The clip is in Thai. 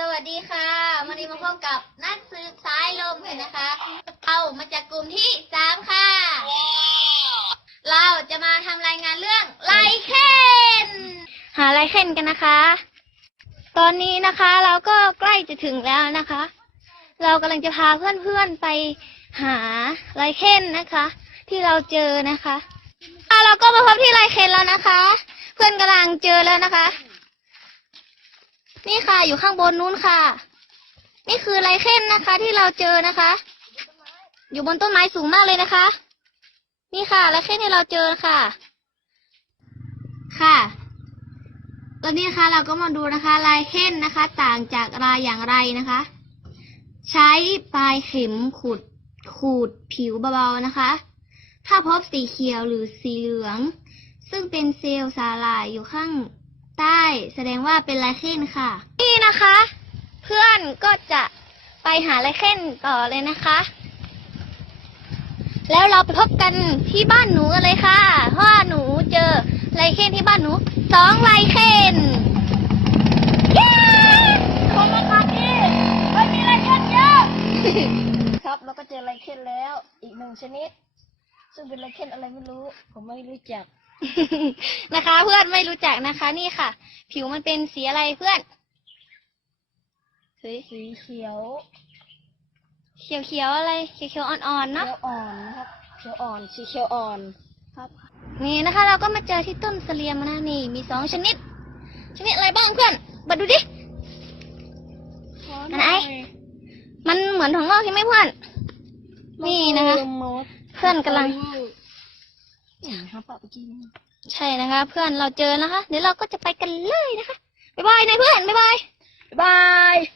สวัสดีค่ะวันนี้มาพบกับนักสืบสายลมกันนะคะเอามาจากกลุ่มที่สามค่ะ เราจะมาทำรายงานเรื่องไลเคนหาไลเคนกันนะคะ ตอนนี้นะคะเราก็ใกล้จะถึงแล้วนะคะ เรากำลังจะพาเพื่อนๆไปหาไลเคนนะคะ ที่เราเจอนะคะะเราก็มาพบที่ไลเคนแล้วนะคะ เพื่อนกำลังเจอแล้วนะคะนี่ค่ะ อยู่ข้างบนนู้นค่ะ นี่คือไรเข้นนะคะที่เราเจอนะคะ อยู่บนต้นไม้สูงมากเลยนะคะ นี่ค่ะไรเข้นที่เราเจอค่ะค่ะตอนนี้นะคะเราก็มาดูนะคะลายเข้นนะคะ ต่างจากลายอย่างไรนะคะ ใช้ปลายเข็มขูดขูดผิวเบาๆนะคะ ถ้าพบสีเขียวหรือสีเหลือง ซึ่งเป็นเซลล์สาหร่ายอยู่ข้างใต้แสดงว่าเป็นไรเข้นค่ะนี่นะคะ เพื่อนก็จะไปหาไรเข้นต่อเลยนะคะ แล้วเราไปพบกันที่บ้านหนูกันเลยค่ะเพราะหนูเจอไรเข้นที่บ้านหนูสองไรเข้นเย้คคันี่ไม่มีไรเข้นเยอะครับเราก็เจอไรเข้นแล้วอีกหนึ่งชนิด ซึ่งเป็นไรเข้นอะไรไม่รู้ ผมไม่รู้จักนะคะเพื่อนไม่รู้จักนะคะ นี่ค่ะ ผิวมันเป็นสีอะไรเพื่อนสีเขียวเขียวเขียวอะไรเขียวเขียวอ่อนๆเนาะเขียวอ่อนครับเขียวอ่อนสีเขียวอ่อนครับนี่นะคะ เราก็มาเจอที่ต้นเสลียมนะนี่มีสองชนิด ชนิดอะไรบ้างเพื่อนมาดูดิมันไอมันเหมือนถั่งงอกใช่ไหมเพื่อนนี่นะคะเพื่อนกำลังกใช่นะคะเพื่อนเราเจอนะคะเดี๋ยวเราก็จะไปกันเลยนะคะ บ๊ายบายนายเพื่อนบ๊ายบาย บ๊ายบาย